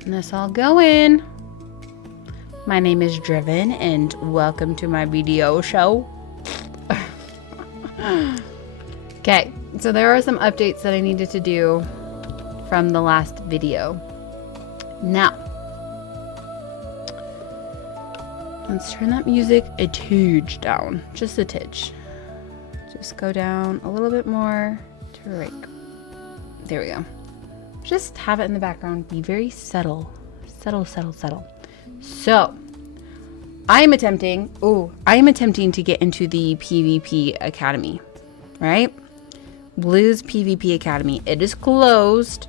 Getting this all going. My name is Driven and welcome to my video show. Okay, so there are some updates that I needed to do from the last video. Now, let's turn that music a tidge down, just a tidge. Just go down a little bit more to right. There we go. Just have it in the background. Be very subtle. Subtle. So, I am attempting to get into the PvP Academy, right? Blue's PvP Academy. It is closed,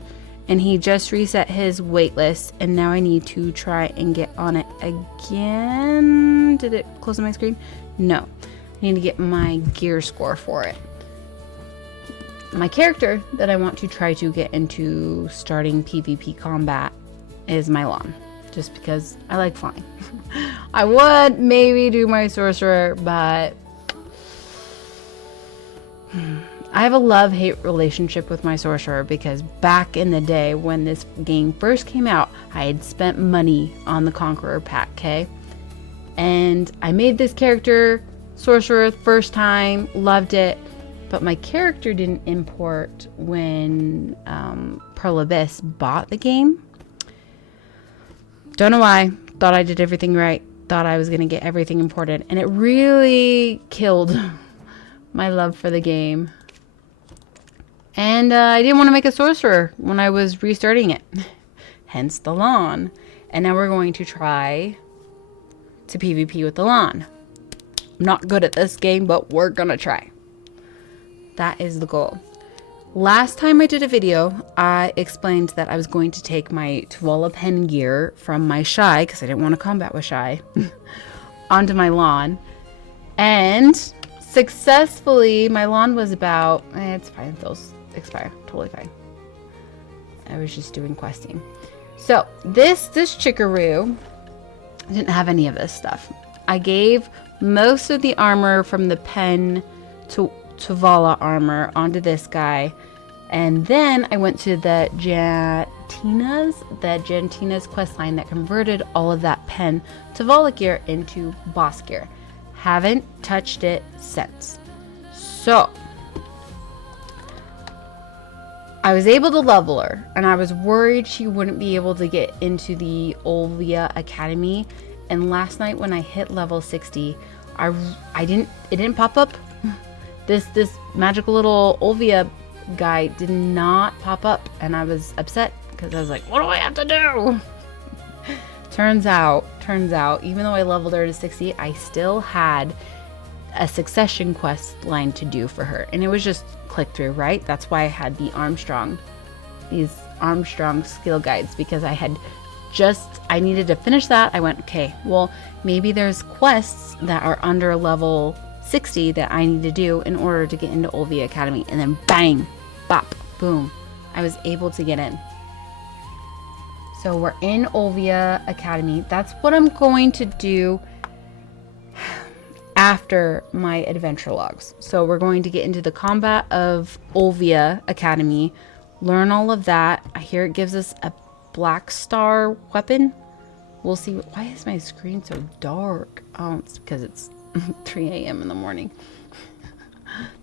and he just reset his waitlist, and now I need to try and get on it again. Did it close on my screen? No. I need to get my gear score for it. My character that I want to try to get into starting PvP combat is my lawn, just because I like flying. I would maybe do my sorcerer, but I have a love-hate relationship with my sorcerer because back in the day when this game first came out, I had spent money on the Conqueror pack, okay? And I made this character sorcerer first time, loved it. But my character didn't import when Pearl Abyss bought the game. Don't know why. Thought I did everything right. Thought I was going to get everything imported. And it really killed my love for the game. And I didn't want to make a sorcerer when I was restarting it. Hence the lawn. And now we're going to try to PvP with the lawn. I'm not good at this game, but we're going to try. That is the goal. Last time I did a video, I explained that I was going to take my Tuvala pen gear from my Shy, because I didn't want to combat with Shy, onto my lawn. And successfully, my lawn was about, it's fine, those expire, totally fine. I was just doing questing. So this chickaroo didn't have any of this stuff. I gave most of the armor from the pen to Tuvala armor onto this guy, and then I went to the Jantina's questline that converted all of that pen Tuvala gear into boss gear. Haven't touched it since. So I was able to level her, and I was worried she wouldn't be able to get into the Olvia Academy. And last night when I hit level 60, it didn't pop up. This magical little Olvia guy did not pop up, and I was upset because I was like, what do I have to do? Turns out, even though I leveled her to 60, I still had a succession quest line to do for her, and it was just click through, right? That's why I had these Armstrong skill guides, because I needed to finish that. I went, okay, well, maybe there's quests that are under level 60 that I need to do in order to get into Olvia Academy, and then bang, bop, boom, I was able to get in. So we're in Olvia Academy. That's what I'm going to do after my adventure logs. So we're going to get into the combat of Olvia Academy, learn all of that. I hear it gives us a black star weapon. We'll see. Why is my screen so dark? Oh, it's because it's 3 a.m. in the morning.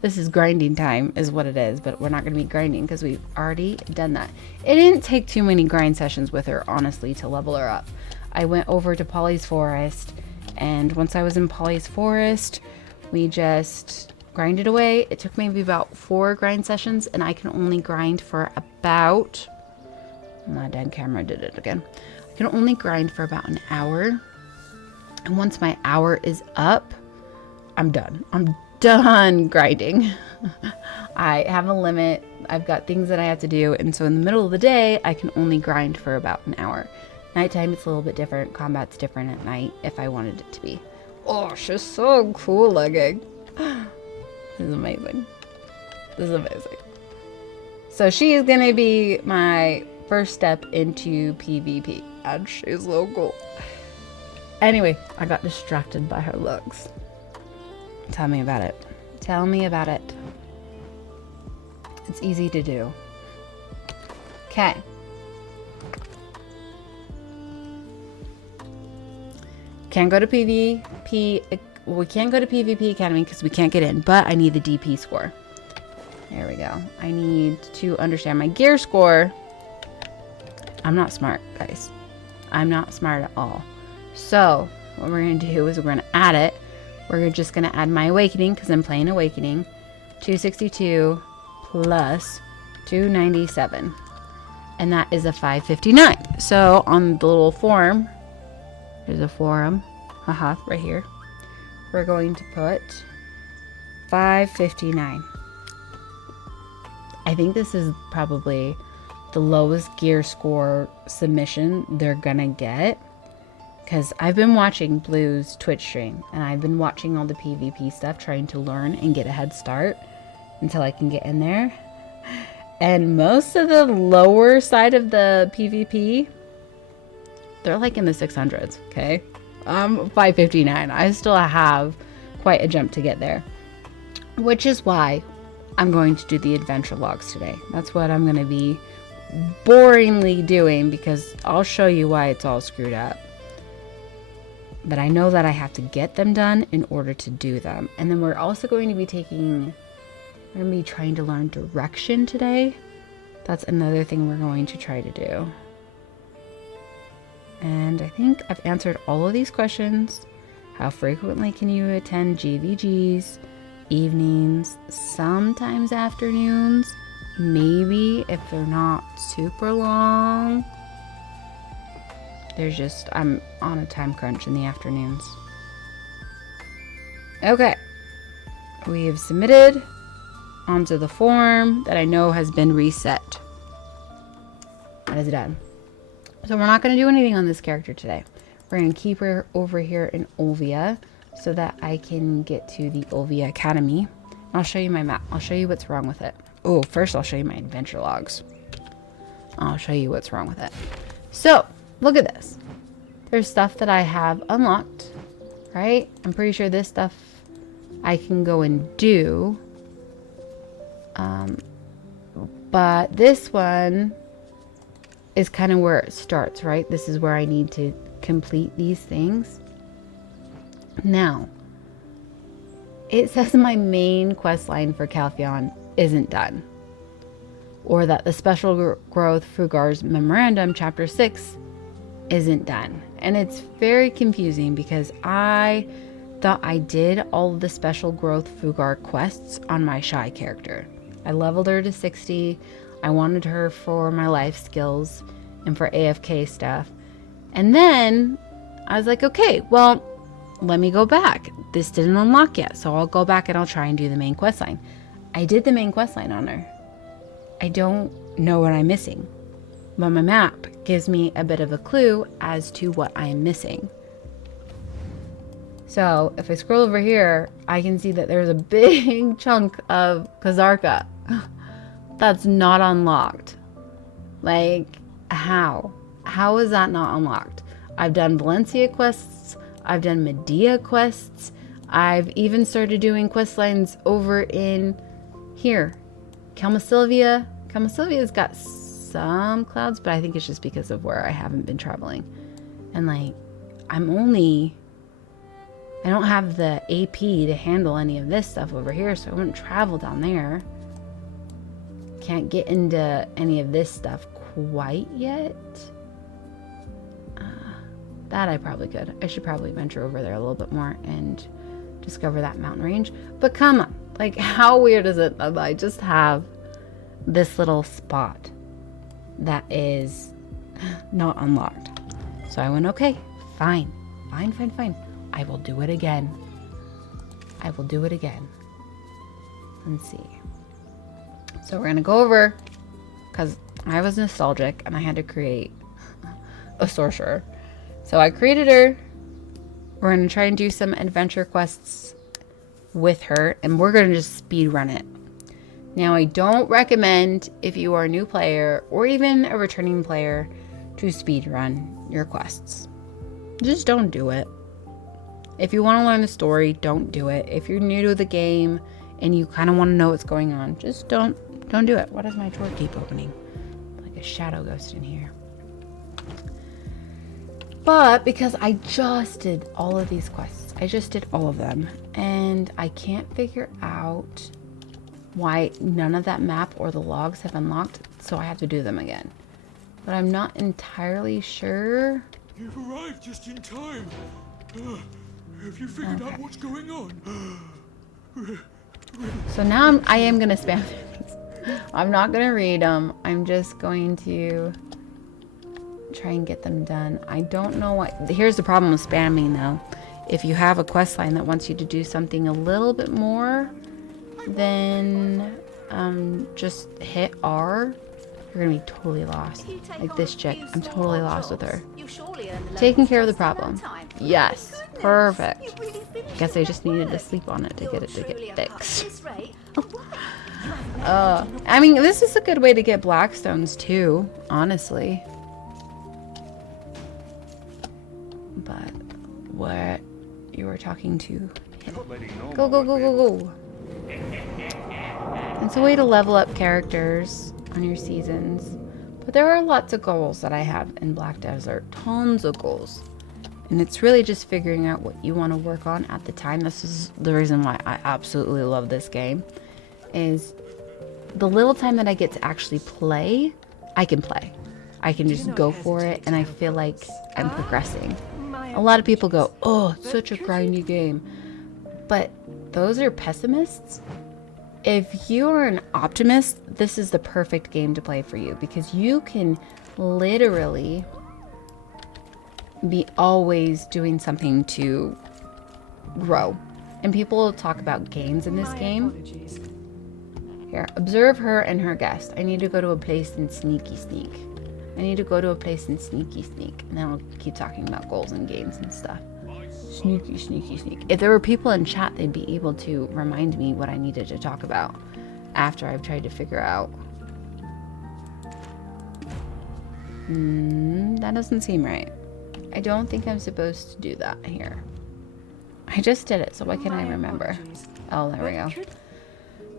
This is grinding time is what it is, but we're not going to be grinding because we've already done that. It didn't take too many grind sessions with her, honestly, to level her up. I went over to Polly's Forest, and once I was in Polly's Forest, we just grinded away. It took maybe about 4 grind sessions, and I can only grind for about, my dead camera did it again. I can only grind for about an hour. And once my hour is up, I'm done. I'm done grinding. I have a limit. I've got things that I have to do. And so in the middle of the day, I can only grind for about an hour. Nighttime, it's a little bit different. Combat's different at night if I wanted it to be. Oh, she's so cool looking. This is amazing. This is amazing. So she is going to be my first step into PvP. And she's so cool. Anyway, I got distracted by her looks. Tell me about it. Tell me about it. It's easy to do. Okay. can't go to PvP. We can't go to PvP Academy because we can't get in, but I need the DP score. There we go. I need to understand my gear score. I'm not smart, guys. I'm not smart at all. So what we're going to do is we're going to add it. We're just going to add my awakening because I'm playing awakening. 262 plus 297. And that is a 559. So on the little form, there's a forum, haha, right here. We're going to put 559. I think this is probably the lowest gear score submission they're gonna get, because I've been watching Blue's Twitch stream and I've been watching all the PvP stuff, trying to learn and get a head start until I can get in there. And most of the lower side of the PvP, they're like in the 600s, okay? I'm 559. I still have quite a jump to get there, which is why I'm going to do the adventure logs today. That's what I'm going to be boringly doing, because I'll show you why it's all screwed up. But I know that I have to get them done in order to do them. And then we're also going to be trying to learn direction today. That's another thing we're going to try to do. And I think I've answered all of these questions. How frequently can you attend GVGs? Evenings, sometimes afternoons, maybe if they're not super long. I'm on a time crunch in the afternoons. Okay, we have submitted onto the form that I know has been reset. That is done. So we're not going to do anything on this character today. We're going to keep her over here in Olvia so that I can get to the Olvia Academy. I'll show you my map. I'll show you what's wrong with it. Oh, first I'll show you my adventure logs. I'll show you what's wrong with it. So, look at this. There's stuff that I have unlocked, right? I'm pretty sure this stuff I can go and do. But this one is kind of where it starts, right? This is where I need to complete these things. Now, it says my main quest line for Calpheon isn't done, or that the Special Growth Fugar's Memorandum Chapter 6 isn't done. And it's very confusing because I thought I did all of the Special Growth Fugar quests on my Shy character. I leveled her to 60. I wanted her for my life skills and for AFK stuff. And then I was like, okay, well, let me go back. This didn't unlock yet, so I'll go back and I'll try and do the main quest line. I did the main quest line on her. I don't know what I'm missing, but my map gives me a bit of a clue as to what I am missing. So if I scroll over here, I can see that there's a big chunk of Kazarka that's not unlocked. Like, how? How is that not unlocked? I've done Valencia quests. I've done Medea quests. I've even started doing quest lines over in here. Calmasylvia. Calmasylvia's got some clouds, but I think it's just because of where I haven't been traveling. And like, I don't have the AP to handle any of this stuff over here, so I wouldn't travel down there. Can't get into any of this stuff quite yet. That I probably could. I should probably venture over there a little bit more and discover that mountain range. But come on, like, how weird is it that I just have this little spot that is not unlocked? So I went, okay, fine. I will do it again. Let's see. So we're gonna go over, because I was nostalgic and I had to create a sorcerer. So I created her. We're going to try and do some adventure quests with her, and we're going to just speed run it. Now, I don't recommend, if you are a new player or even a returning player, to speed run your quests. Just don't do it. If you want to learn the story, don't do it. If you're new to the game and you kind of want to know what's going on, just don't do it. Why does my door keep opening? Like a shadow ghost in here. But because I just did all of these quests, I just did all of them, and I can't figure out why none of that map or the logs have unlocked, so I have to do them again. But I'm not entirely sure. You've arrived just in time. Have you figured out what's going on? So now I am gonna spam these. I'm not gonna read them. I'm just going to try and get them done. I don't know what. Here's the problem with spamming though. If you have a quest line that wants you to do something a little bit more, then just hit R. You're gonna be totally lost. Like this chick, I'm totally lost with her. Taking care of the problem. Yes, perfect. Guess I just needed to sleep on it to get fixed. I mean, this is a good way to get blackstones too, honestly. But what you were talking to? Go, go, go, go, go. It's a way to level up characters on your seasons. But there are lots of goals that I have in Dlack Desert. Tons of goals. And it's really just figuring out what you want to work on at the time. This is the reason why I absolutely love this game. Is the little time that I get to actually play, I can play. I can just go for it, and I feel like I'm progressing. A lot of people go, oh, it's such a grindy game. But those are pessimists. If you're an optimist, this is the perfect game to play for you, because you can literally be always doing something to grow. And people talk about gains in this game. Here, observe her and her guest. I need to go to a place and sneaky sneak. I need to go to a place and sneaky sneak. And then we'll keep talking about goals and games and stuff. Sneaky, sneaky, sneak. If there were people in chat, they'd be able to remind me what I needed to talk about after I've tried to figure out. That doesn't seem right. I don't think I'm supposed to do that here. I just did it, so why can't I remember? Oh, there we go.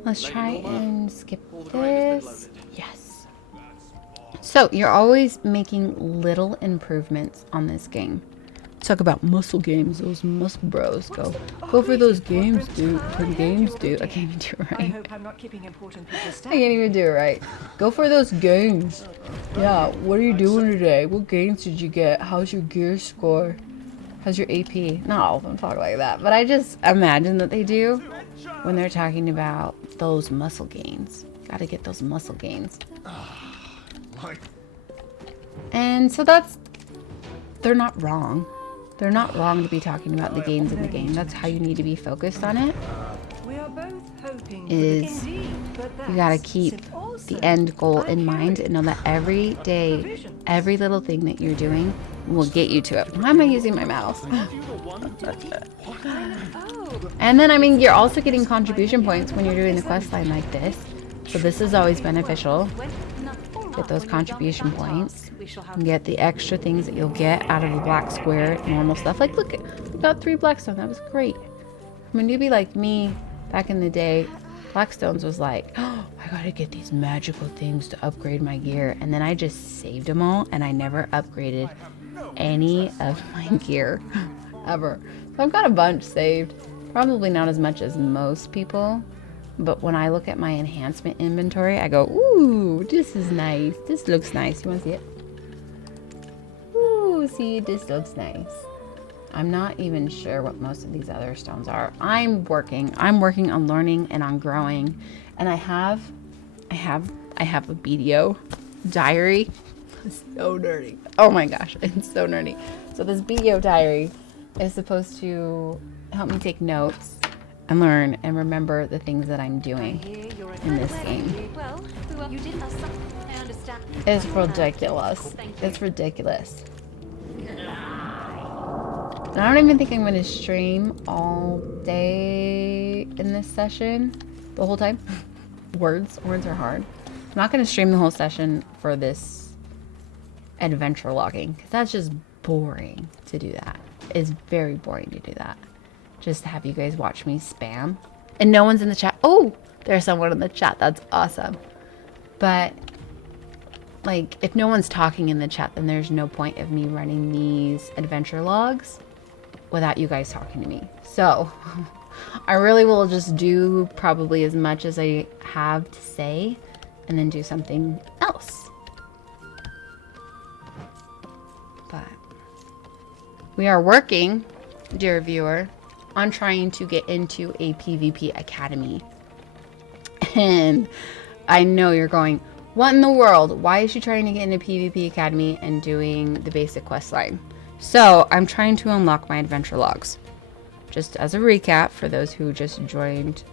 Let's try and skip this. Yes. So, you're always making little improvements on this game. Talk about muscle games, those muscle bros. Go for those games, dude. For games, dude. I can't even do it right. I hope I'm not keeping important people I can't even do it right. Go for those games. Yeah, what are you doing today? What games did you get? How's your gear score? How's your AP? Not all of them talk like that, but I just imagine that they do when they're talking about those muscle gains. Gotta get those muscle gains. And so they're not wrong. They're not wrong to be talking about the gains in the game. That's how you need to be focused on it. Is you gotta keep the end goal in mind and know that every day, every little thing that you're doing will get you to it. Why am I using my mouse? And then, I mean, you're also getting contribution points when you're doing the quest line like this. So this is always beneficial. Get those contribution points and get the extra things that you'll get out of the black square normal stuff. Like, look, we got 3 blackstone. That was great. I mean, you'd be like me back in the day. Blackstones was like, oh, I gotta get these magical things to upgrade my gear. And then I just saved them all, and I never upgraded any of my gear ever. So I've got a bunch saved. Probably not as much as most people. But when I look at my enhancement inventory, I go, ooh, this is nice. This looks nice. You want to see it? Ooh, see, this looks nice. I'm not even sure what most of these other stones are. I'm working on learning and on growing. And I have a video diary. It's so nerdy. Oh my gosh, it's so nerdy. So this video diary is supposed to help me take notes and learn and remember the things that I'm doing in this game. It's ridiculous. It's ridiculous. And I don't even think I'm going to stream all day in this session, the whole time. Words are hard. I'm not going to stream the whole session for this adventure logging, because that's just boring to do that. It's very boring to do that. Just to have you guys watch me spam. And no one's in the chat. Oh, there's someone in the chat. That's awesome. But like, if no one's talking in the chat, then there's no point of me running these adventure logs without you guys talking to me. So, I really will just do probably as much as I have to say and then do something else. But we are working, dear viewer, on trying to get into a PvP academy. And I know you're going, what in the world? Why is she trying to get into PvP academy and doing the basic quest line? So I'm trying to unlock my adventure logs. Just as a recap for those who just joined,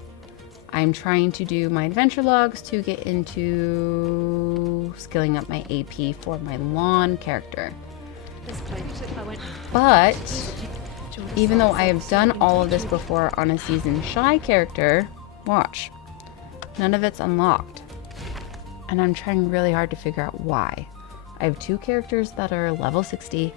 I'm trying to do my adventure logs to get into skilling up my AP for my lawn character. But even though I have done all of this before on a seasoned shy character, watch, none of it's unlocked. And I'm trying really hard to figure out why. I have 2 characters that are level 60.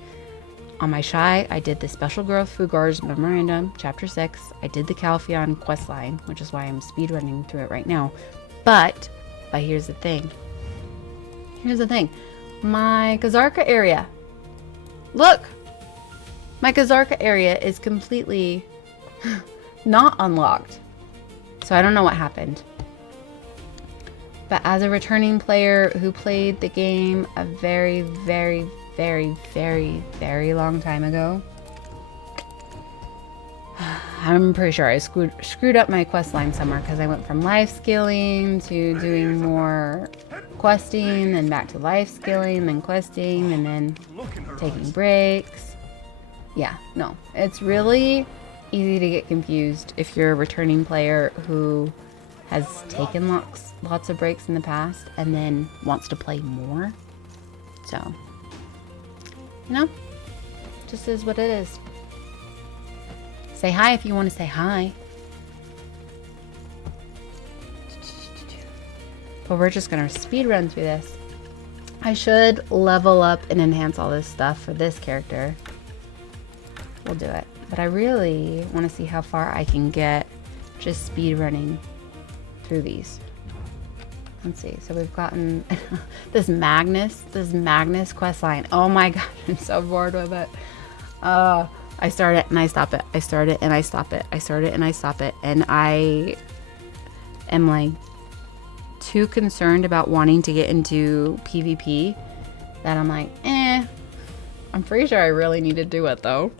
On my shy, I did the Special Growth Fugar's Memorandum, Chapter 6. I did the Calpheon questline, which is why I'm speedrunning through it right now. But here's the thing. My Kazarka area. Look! My Kazarka area is completely not unlocked. So I don't know what happened. But as a returning player who played the game a very, very, very, very, very long time ago, I'm pretty sure I screwed up my quest line somewhere because I went from life skilling to doing more questing, and back to life skilling, then questing, and then taking breaks. Yeah, no. It's really easy to get confused if you're a returning player who has taken lots of breaks in the past and then wants to play more. So, you know, just is what it is. Say hi if you want to say hi. But we're just gonna speed run through this. I should level up and enhance all this stuff for this character. We'll do it. But I really want to see how far I can get just speed running through these. Let's see. So we've gotten this Magnus quest line. Oh my god, I'm so bored with it. I start it and I stop it. I start it and I stop it. I start it and I stop it. And I am like too concerned about wanting to get into PvP that I'm like, I'm pretty sure I really need to do it though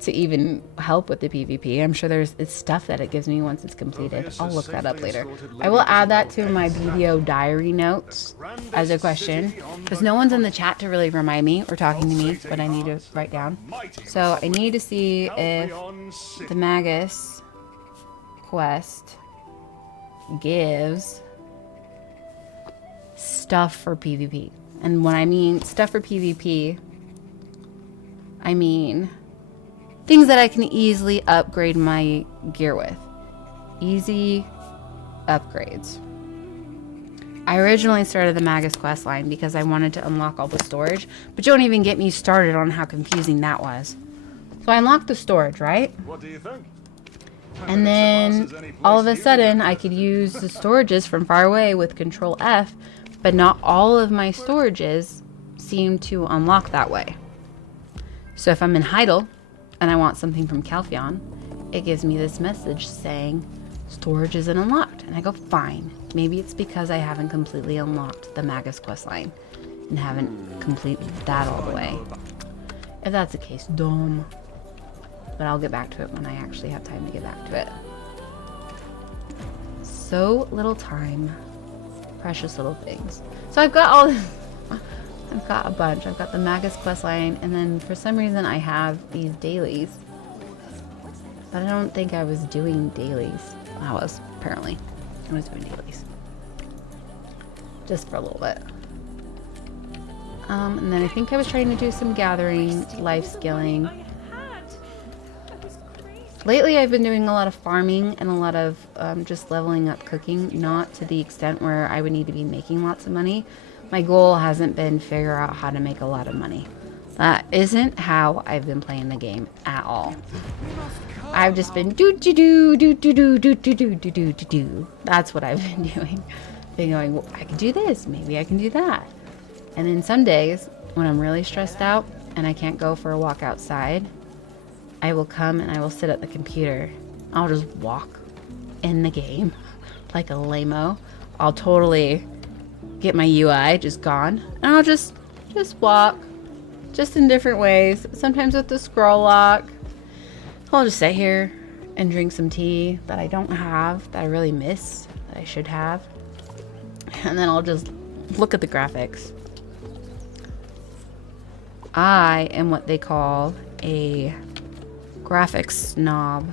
to even help with the PvP. I'm sure it's stuff that it gives me once it's completed. I'll look that up later. I will add that to my video diary notes as a question, because no one's in the chat to really remind me or talking to me what I need to write down. So I need to see if the Magus quest gives stuff for PvP. And when I mean stuff for PvP, I mean things that I can easily upgrade my gear with. Easy upgrades. I originally started the Magus quest line because I wanted to unlock all the storage, but don't even get me started on how confusing that was. So I unlocked the storage, right? What do you think? And then all of a sudden I could use the storages from far away with Control F, but not all of my storages seem to unlock that way. So if I'm in Heidel and I want something from Calpheon, it gives me this message saying storage isn't unlocked. And I go, fine. Maybe it's because I haven't completely unlocked the Magus questline and haven't completed that all the way. If that's the case, dumb. But I'll get back to it when I actually have time to get back to it. So little time. Precious little things. So I've got all this. I've got a bunch. I've got the Magus questline, and then for some reason I have these dailies. But I don't think I was doing dailies. I was, apparently. I was doing dailies. Just for a little bit. And then I think I was trying to do some gathering, life skilling. Lately I've been doing a lot of farming and a lot of just leveling up cooking, not to the extent where I would need to be making lots of money. My goal hasn't been figure out how to make a lot of money. That isn't how I've been playing the game at all. I've just been do. That's what I've been doing. Been going, well, I can do this, maybe I can do that. And then some days when I'm really stressed out and I can't go for a walk outside, I will come and I will sit at the computer. I'll just walk in the game like a lame-o. I'll totally get my UI just gone. And I'll just walk. Just in different ways. Sometimes with the scroll lock. I'll just sit here and drink some tea that I don't have, that I really miss, that I should have. And then I'll just look at the graphics. I am what they call a graphics snob.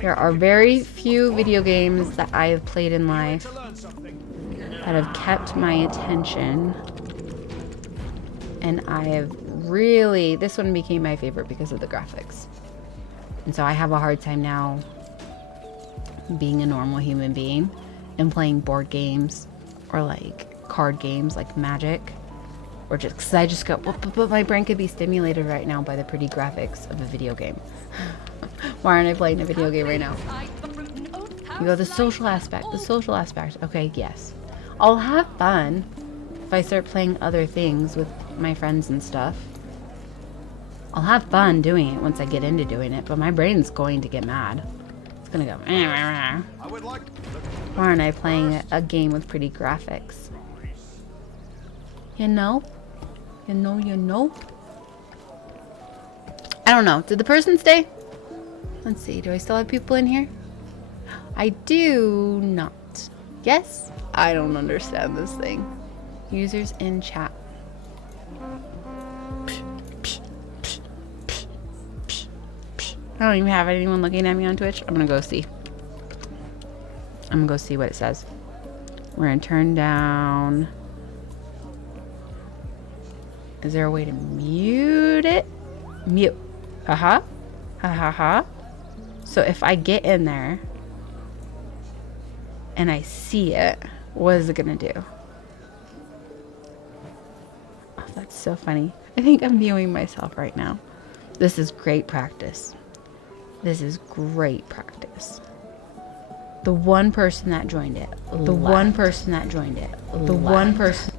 There are very few video games that I have played in life that have kept my attention. And I have really, this one became my favorite because of the graphics. And so I have a hard time now being a normal human being and playing board games or like card games like Magic. Or just, because I just go, but my brain could be stimulated right now by the pretty graphics of a video game. Why aren't I playing a video game right now? You go, the social aspect. Okay, yes. I'll have fun if I start playing other things with my friends and stuff. I'll have fun doing it once I get into doing it, but my brain's going to get mad. It's going to go, why aren't I playing a game with pretty graphics? You know? You know? I don't know. Did the person stay? Let's see. Do I still have people in here? I do not. Yes? I don't understand this thing. Users in chat. I don't even have anyone looking at me on Twitch. I'm gonna go see. I'm gonna go see what it says. We're gonna turn down. Is there a way to mute it? Mute. Ha ha. So if I get in there and I see it, what is it gonna do? Oh, that's so funny. I think I'm viewing myself right now. This is great practice. The one person that joined it. The one person.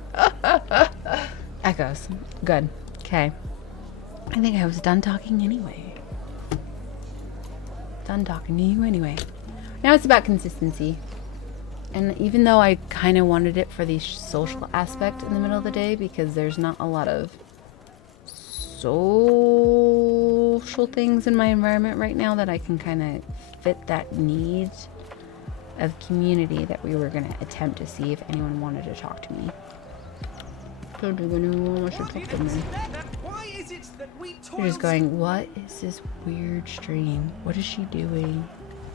Echoes. Good. Okay. I think I was done talking anyway. Done talking to you anyway. Now it's about consistency. And even though I kind of wanted it for the social aspect in the middle of the day, because there's not a lot of social things in my environment right now that I can kind of fit that need of community, that we were going to attempt to see if anyone wanted to talk to me. Don't think anyone wants to talk to me. You're just going, what is this weird stream? What is she doing?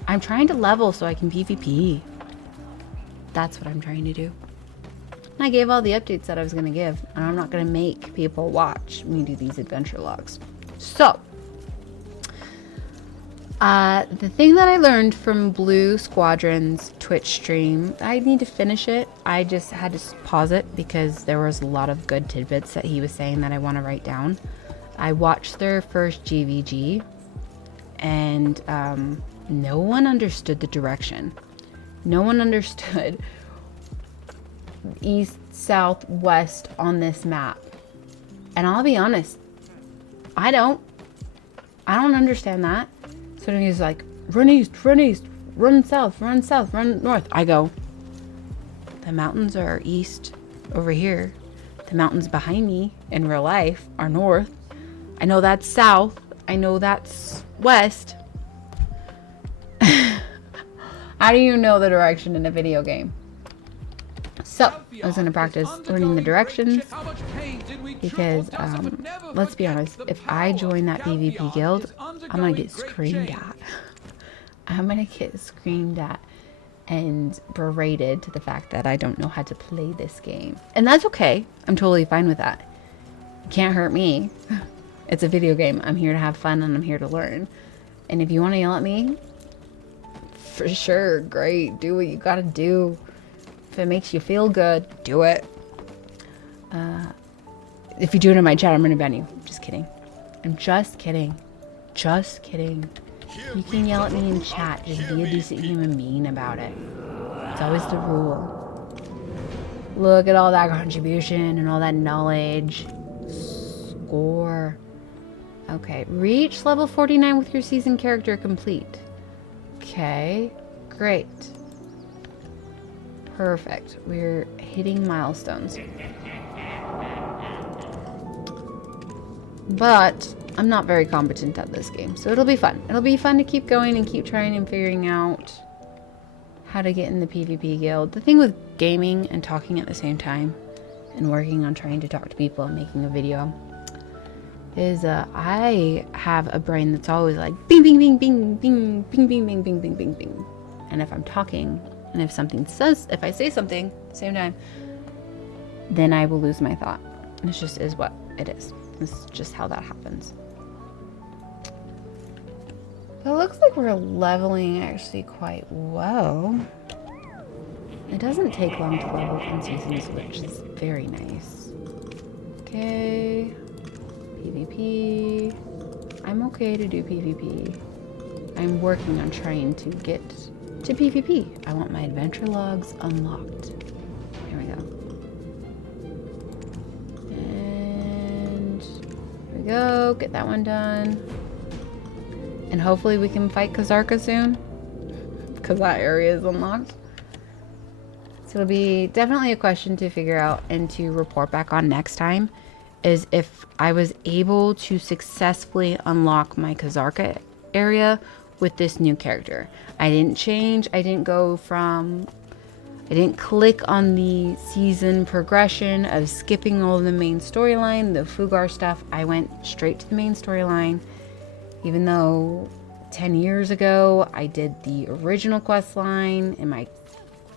I'm trying to level so I can PvP. That's what I'm trying to do. And I gave all the updates that I was going to give, and I'm not going to make people watch me do these adventure logs. So, the thing that I learned from Blue Squadron's Twitch stream, I need to finish it. I just had to pause it because there was a lot of good tidbits that he was saying that I want to write down. I watched their first GVG, and no one understood the direction. No one understood east, south, west on this map. And I'll be honest, I don't understand that. So then he's like, run east, run south, run north. I go, the mountains are east over here. The mountains behind me in real life are north. I know that's south. I know that's west. How do you know the direction in a video game? So, I was going to practice learning the directions because, let's be honest, if I join that PvP guild, I'm going to get screamed at. I'm going to get screamed at and berated to the fact that I don't know how to play this game. And that's okay. I'm totally fine with that. It can't hurt me. It's a video game. I'm here to have fun and I'm here to learn. And if you want to yell at me, for sure, great. Do what you got to do. If it makes you feel good, do it. If you do it in my chat, I'm going to ban you. Just kidding. I'm just kidding. Just kidding. You can yell at me in chat. Just be a decent human being about it. It's always the rule. Look at all that contribution and all that knowledge. Score. Okay, reach level 49 with your season character complete. Okay, great. Perfect. We're hitting milestones. But I'm not very competent at this game, so it'll be fun. It'll be fun to keep going and keep trying and figuring out how to get in the PvP guild. The thing with gaming and talking at the same time and working on trying to talk to people and making a video is I have a brain that's always like bing bing bing bing bing bing bing bing bing bing bing bing. And if I'm talking and if I say something at the same time, then I will lose my thought. And it just is what it is. It's just how that happens. But it looks like we're leveling actually quite well. It doesn't take long to level in seasons, which is very nice. Okay. PvP. I'm okay to do PvP. I'm working on trying to get to PvP. I want my adventure logs unlocked. Here we go. And here we go. Get that one done. And hopefully we can fight Kazarka soon. Because that area is unlocked. So it'll be definitely a question to figure out and to report back on next time. Is if I was able to successfully unlock my Kazarka area with this new character. I didn't change. I didn't click on the season progression of skipping all the main storyline, the Fugar stuff. I went straight to the main storyline. Even though 10 years ago I did the original quest line and my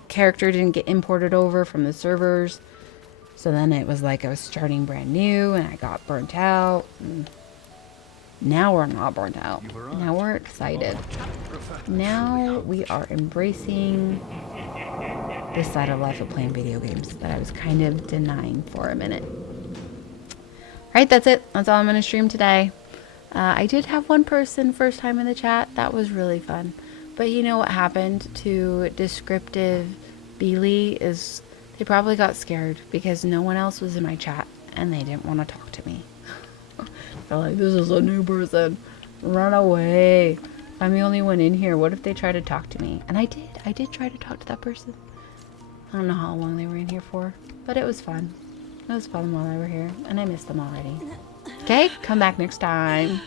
character didn't get imported over from the servers. So then it was like I was starting brand new and I got burnt out. Now we're not burnt out. Now we're excited. Now we are embracing this side of life of playing video games that I was kind of denying for a minute. Alright, that's it. That's all I'm going to stream today. I did have one person first time in the chat. That was really fun. But you know what happened to Descriptive Beely is they probably got scared because no one else was in my chat and they didn't want to talk to me. They're like, this is a new person. Run away. I'm the only one in here. What if they try to talk to me? And I did try to talk to that person. I don't know how long they were in here for, but it was fun. It was fun while they were here and I missed them already. Okay, come back next time.